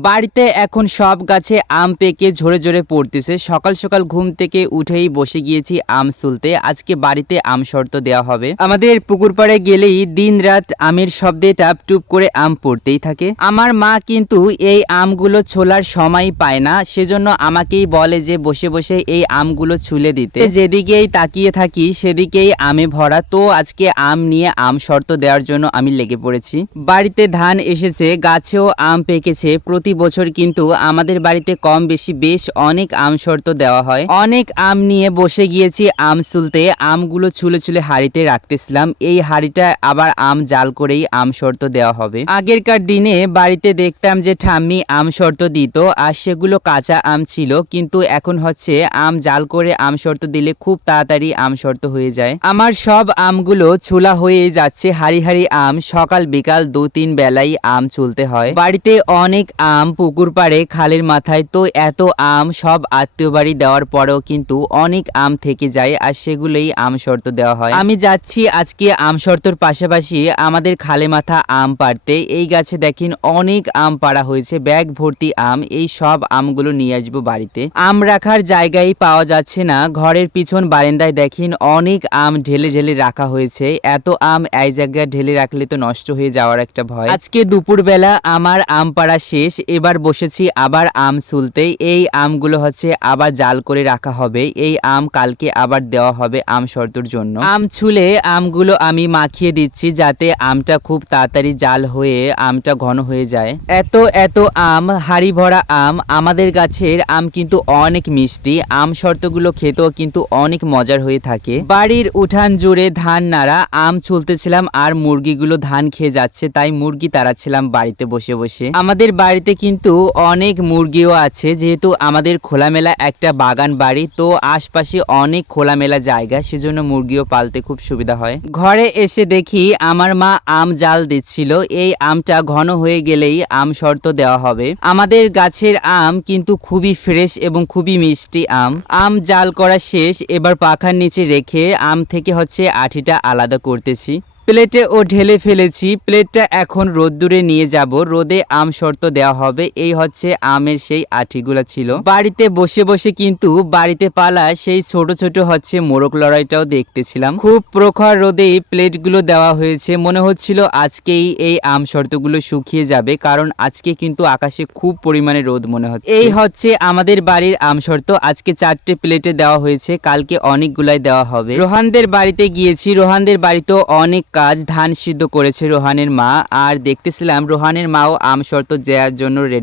বাড়িতে এখন সব গাছে আম পেকে ঝরে ঝরে পড়তেছে। সকাল সকাল ঘুম থেকে উঠেই বসে গিয়েছি আম ছুলতে। আজকে বাড়িতে আম শর্ত দেওয়া হবে। আমাদের পুকুর পাড়ে গেলেই দিন রাত আমের শব্দে টাপ টুপ করে আম পড়তেই থাকে। আমার মা কিন্তু এই আমগুলো ছোলার সময় পায় না, সেজন্য আমাকেই বলে যে বসে বসে এই আমগুলো ছুলে দিতে। যেদিকেই তাকিয়ে থাকি সেদিকেই আমে ভরা। তো আজকে আম নিয়ে আম শর্ত দেওয়ার জন্য আমি লেগে পড়েছি। বাড়িতে ধান এসেছে, গাছেও আম পেকেছে। প্রতি বছর কিন্তু আমাদের বাড়িতে কম বেশি বেশ অনেক আম শর্ত দেওয়া হয়। অনেক আম নিয়ে বসে গিয়েছি আম ছুলতে। আমগুলো ছুলে ছুলে হাঁড়িতে রাখতেছিলাম। এই হাঁড়িটা আবার আম জাল করেই আম শর্ত দেওয়া হবে। আগেরকার দিনে বাড়িতে দেখতাম যে ঠাম্মি আম শর্ত দিত, আর সেগুলো কাঁচা আম ছিল। কিন্তু এখন হচ্ছে আম জাল করে আম শর্ত দিলে খুব তাড়াতাড়ি আম শর্ত হয়ে যায়। আমার সব আমগুলো ছুলা হয়ে যাচ্ছে। হাড়ি হাড়ি আম, সকাল বিকাল 2-3 বেলাই আম ছুলতে হয়। বাড়িতে অনেক আম পুকুর পাড়ে খালের মাথায়। তো এত আম সব আত্মীয় বাড়ি দেওয়ার পরেও কিন্তু অনেক আম থেকে যায়, আর সেগুলোই আম শর্ত দেওয়া হয়। আমি যাচ্ছি আজকে আম শর্তর পাশাপাশি আমাদের খালে মাথা আম পাড়তে। এই গাছে দেখেন অনেক আম পাড়া হয়েছে, ব্যাগ ভর্তি আম। এই সব আমগুলো নিয়ে আসবো বাড়িতে। আম রাখার জায়গায় পাওয়া যাচ্ছে না। ঘরের পিছন বারান্দায় দেখেন অনেক আম ঢেলে ঢেলে রাখা হয়েছে। এত আম এই জায়গায় ঢেলে রাখলে তো নষ্ট হয়ে যাওয়ার একটা ভয়। আজকে দুপুরবেলা আমার আম পাড়া শেষ। এবার বসেছি আবার আম ছুলতে। এই আমগুলো হচ্ছে আবার জাল করে রাখা হবে। এই আম কালকে আবার দেওয়া হবে আম শর্তর জন্য। আম ছুলে আমগুলো আমি মাখিয়ে দিচ্ছি যাতে আমটা খুব তাড়াতাড়ি জাল হয়ে আমটা ঘন হয়ে যায়। এত এত আম, হাড়ি ভরা আম। আমাদের গাছের আম কিন্তু অনেক মিষ্টি। আম শর্তগুলো খেতেও কিন্তু অনেক মজার হয়ে থাকে। বাড়ির উঠান জুড়ে ধান নাড়া, আম ছুলতেছিলাম আর মুরগিগুলো ধান খেয়ে যাচ্ছে, তাই মুরগি তাড়াচ্ছিলাম বাড়িতে বসে বসে। আমাদের বাড়িতে কিন্তু অনেক মুরগিও আছে, যেহেতু আমাদের খোলামেলা একটা বাগান বাড়ি। তো আশপাশে অনেক খোলামেলা জায়গা, সেজন্য মুরগিও পালতে খুব সুবিধা হয়। ঘরে এসে দেখি আমার মা আম জাল দিচ্ছিল। এই আমটা ঘন হয়ে গেলেই আম শর্ত দেওয়া হবে। আমাদের গাছের আম কিন্তু খুবই ফ্রেশ এবং খুবই মিষ্টি আম। আম জাল করা শেষ। এবার পাখার নিচে রেখে আম থেকে হচ্ছে আঠিটা আলাদা করতেছি। প্লেটে ও ঢেলে ফেলেছি। প্লেটটা এখন রোদ্দুরে নিয়ে যাব, রোদে আম শর্ত দেওয়া হবে। এই হচ্ছে আমের সেই আঠিগুলা ছিল। বাড়িতে বসে বসে কিন্তু বাড়িতে পালা সেই ছোট ছোট হচ্ছে মোরগ লড়াইটাও দেখতেছিলাম। খুব প্রখর রোদেই প্লেটগুলো দেওয়া হয়েছে। মনে হচ্ছিল আজকেই এই আম শর্তগুলো শুকিয়ে যাবে, কারণ আজকে কিন্তু আকাশে খুব পরিমাণে রোদ মনে হচ্ছে। এই হচ্ছে আমাদের বাড়ির আম শর্ত। আজকে 4টে প্লেটে দেওয়া হয়েছে, কালকে অনেকগুলাই দেওয়া হবে। রোহানদের বাড়িতে গিয়েছি। রোহানদের বাড়িতেও অনেক কাজ। ধান সিদ্ধ করেছে রোহানের মা, আর দেখতেছিলাম রোহানের মাও আম শর্ত দেওয়ার জন্য রেডি